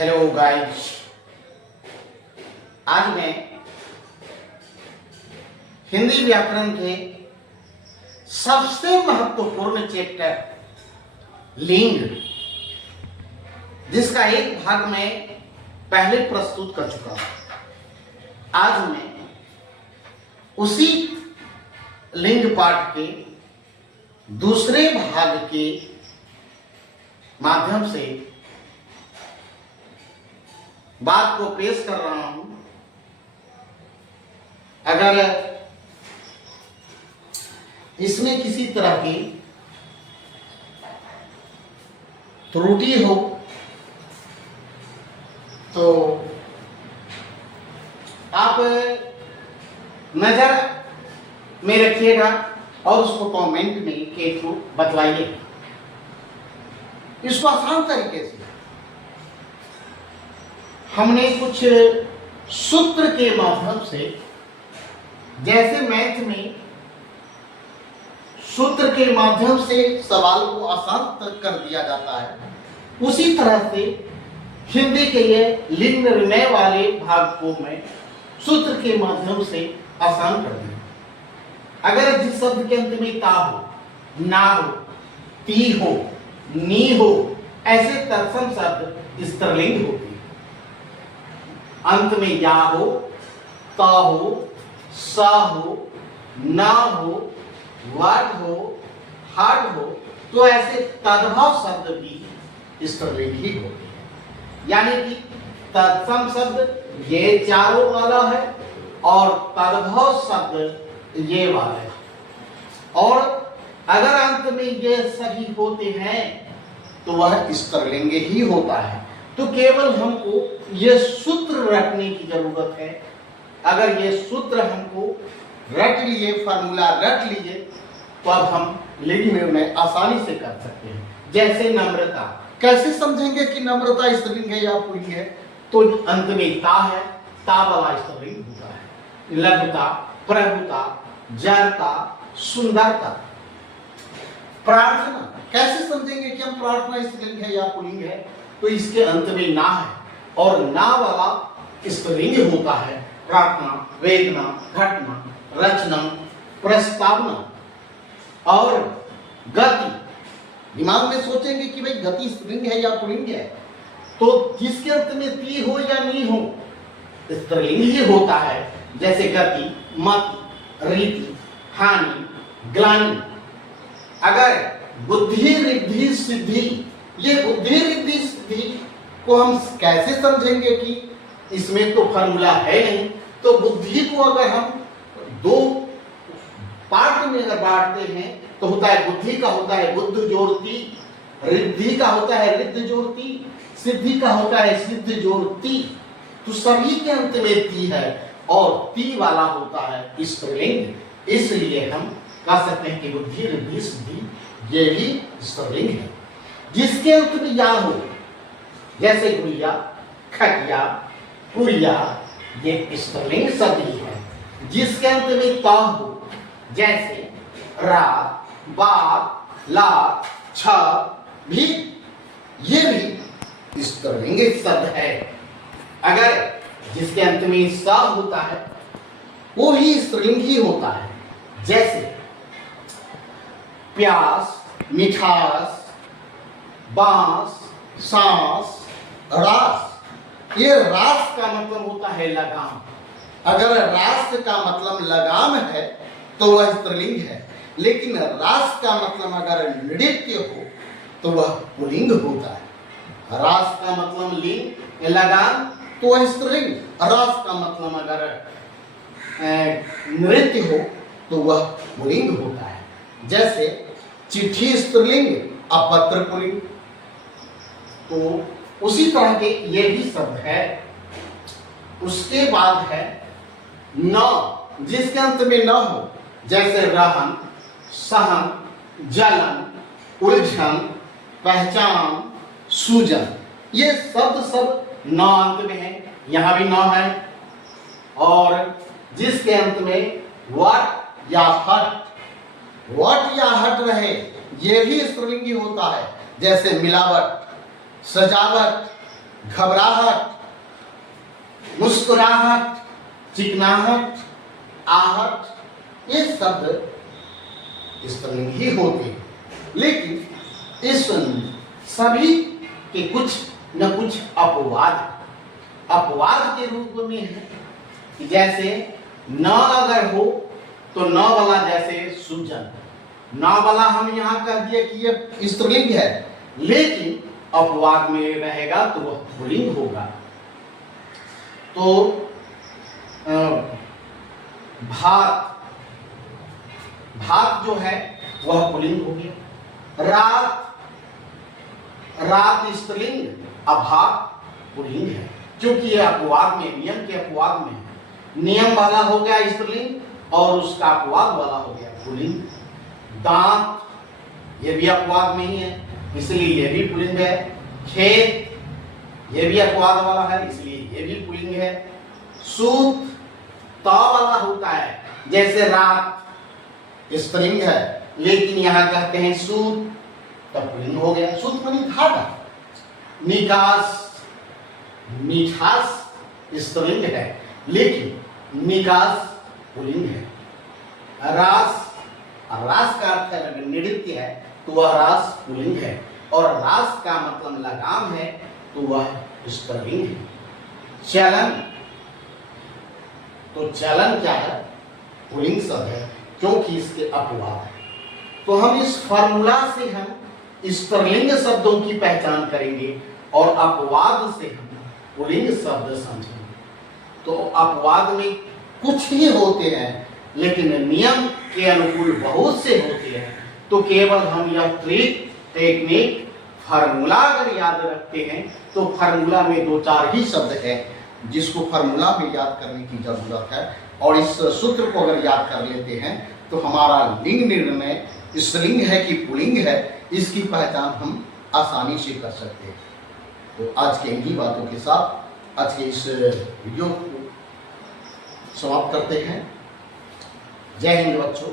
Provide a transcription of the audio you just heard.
Hello guys, आज मैं हिंदी व्याकरण के सबसे महत्वपूर्ण चैप्टर लिंग, जिसका एक भाग मैं पहले प्रस्तुत कर चुका हूं। आज मैं उसी लिंग पाठ के दूसरे भाग के माध्यम से बात को पेश कर रहा हूं। अगर इसमें किसी तरह की त्रुटि हो तो आप नजर में रखिएगा और उसको कमेंट में के थ्रू बतलाइए। इसको आसान तरीके से हमने कुछ सूत्र के माध्यम से, जैसे मैथ में सूत्र के माध्यम से सवाल को आसान तक कर दिया जाता है, उसी तरह से हिंदी के ये लिंग निर्णय वाले भाग को मैं सूत्र के माध्यम से आसान कर दिया। अगर जिस शब्द के अंत में ता हो, ना हो, ती हो, नी हो, ऐसे तत्सम शब्द स्त्रीलिंग होते हैं। अंत में या हो, ता हो, सा हो, ना हो, वाट हो, हाट हो, तो ऐसे तद्भव शब्द भी स्त्रीलिंग ही होते हैं। यानी कि तत्सम शब्द ये चारों वाला है और तद्भव शब्द ये वाला है, और अगर अंत में ये सभी होते हैं तो वह स्त्रीलिंग ही होता है। तो केवल हमको ये सूत्र रटने की जरूरत है। अगर ये सूत्र हमको रट लिए, फार्मूला रट लिए, तो अब हम लिंग निर्णय आसानी से कर सकते हैं। जैसे नम्रता, कैसे समझेंगे कि नम्रता स्त्रीलिंग है या पुल्लिंग है? तो अंत में ता है, ता वाला स्त्रीलिंग होता है। लघुता, प्रभुता, जड़ता, सुंदरता। प्रार्थना, कैसे समझेंगे कि हम प्रार्थना स्त्रीलिंग है या पुल्लिंग है? तो इसके अंत में ना है, और ना वाला स्त्रीलिंग होता है। प्रार्थना, वेदना, घटना, रचना, प्रस्तावना और गति। दिमाग में सोचेंगे कि भाई गति स्त्रीलिंग है या पुल्लिंग है, तो जिसके अंत में ती हो या नी हो स्त्रीलिंग ही होता है। जैसे गति, मति, रीति, हानि, ग्लानि। अगर बुद्धि, रिद्धि, सिद्धि, ये बुद्धि, रिद्धि, सिद्धि को हम कैसे समझेंगे कि इसमें तो फॉर्मूला है नहीं। तो बुद्धि को अगर हम दो पार्ट में अगर बांटते हैं तो होता है बुद्धि का होता है बुद्ध जोड़ती, रिद्धि का होता है रिद्ध जोड़ती, सिद्धि का होता है सिद्ध जोड़ती। तो सभी के अंत में ती है और ती वाला होता है स्त्रीलिंग। इसलिए हम कह सकते हैं कि बुद्धि, रिद्धि, सिद्धि ये भी स्त्रीलिंग है। जिसके अंत में या हो, जैसे गुड़िया, खटिया, पुड़िया, ये स्त्रीलिंग शब्द ही है। जिसके अंत में ता हो, जैसे रात, बात, लात, छ भी, ये भी स्त्रीलिंग शब्द है। अगर जिसके अंत में सा होता है वो भी स्त्रीलिंग ही होता है। जैसे प्यास, मिठास, बांस, सांस, रास। ये रास का मतलब होता है लगाम। अगर रास का मतलब लगाम है तो वह स्त्रीलिंग है, लेकिन रास का मतलब अगर नृत्य हो तो वह पुल्लिंग होता है। रास का मतलब लिंग, लगाम, तो वह स्त्रीलिंग। रास का मतलब अगर नृत्य हो तो वह पुल्लिंग होता है। जैसे चिट्ठी स्त्रीलिंग, अपत्र पुल्लिंग। तो उसी तरह के ये भी शब्द है। उसके बाद है न, जिसके अंत में न हो, जैसे रहन, सहन, जलन, उलझन, पहचान, सूजन। ये शब्द सब न अंत में है, यहां भी न है। और जिसके अंत में वट या हट, वट या हट रहे, ये भी स्त्रीलिंग होता है। जैसे मिलावट, सजावट, घबराहट, मुस्कुराहट, चिकनाहट, आहट, ये शब्द स्त्रीलिंग ही होते हैं। लेकिन इस सभी के कुछ न कुछ अपवाद के रूप में है कि जैसे न अगर हो तो न वाला, जैसे सुजन, न वाला हम यहाँ कह दिए कि ये स्त्रीलिंग है, लेकिन अपवाद में रहेगा तो वह पुल्लिंग होगा। तो भात, भात जो है वह पुल्लिंग हो गया। रात, रात स्त्रीलिंग, अभात पुल्लिंग है, क्योंकि यह अपवाद में, नियम के अपवाद में है। नियम वाला हो गया स्त्रीलिंग और उसका अपवाद वाला हो गया पुल्लिंग। दांत, यह भी अपवाद में ही है, इसलिए यह भी पुल्लिंग है। खेत, यह भी अपवाद वाला है, इसलिए यह भी पुल्लिंग है। सूत ता वाला होता है, जैसे रात स्त्रीलिंग है, लेकिन यहां कहते हैं सूत, तब पुल्लिंग हो गया। सूत मानी धागा। निकास, मिठास स्त्रीलिंग है, लेकिन निकास पुल्लिंग है। रास, रास का अर्थ है अगर नृत्य है तो वह रास पुल्लिंग है, और रास का मतलब लगाम है तो वह स्त्रीलिंग है। चलन, तो चलन क्या है? पुल्लिंग शब्द है, क्योंकि इसके अपवाद है। तो हम इस फार्मूला से हम स्त्रीलिंग शब्दों की पहचान करेंगे और अपवाद से हम पुल्लिंग शब्द समझेंगे। तो अपवाद में कुछ ही होते हैं, लेकिन नियम के अनुकूल बहुत से होते हैं। तो केवल हम यह ट्रिक, टेक्निक, फार्मूला अगर याद रखते हैं तो फार्मूला में 2-4 ही शब्द है जिसको फार्मूला में याद करने की जरूरत है, और इस सूत्र को अगर याद कर लेते हैं तो हमारा लिंग निर्णय स्त्रीलिंग है कि पुल्लिंग है, इसकी पहचान हम आसानी से कर सकते हैं। तो आज के इन्हीं बातों के साथ आज के इस वीडियो को समाप्त करते हैं। जय हिंद बच्चों।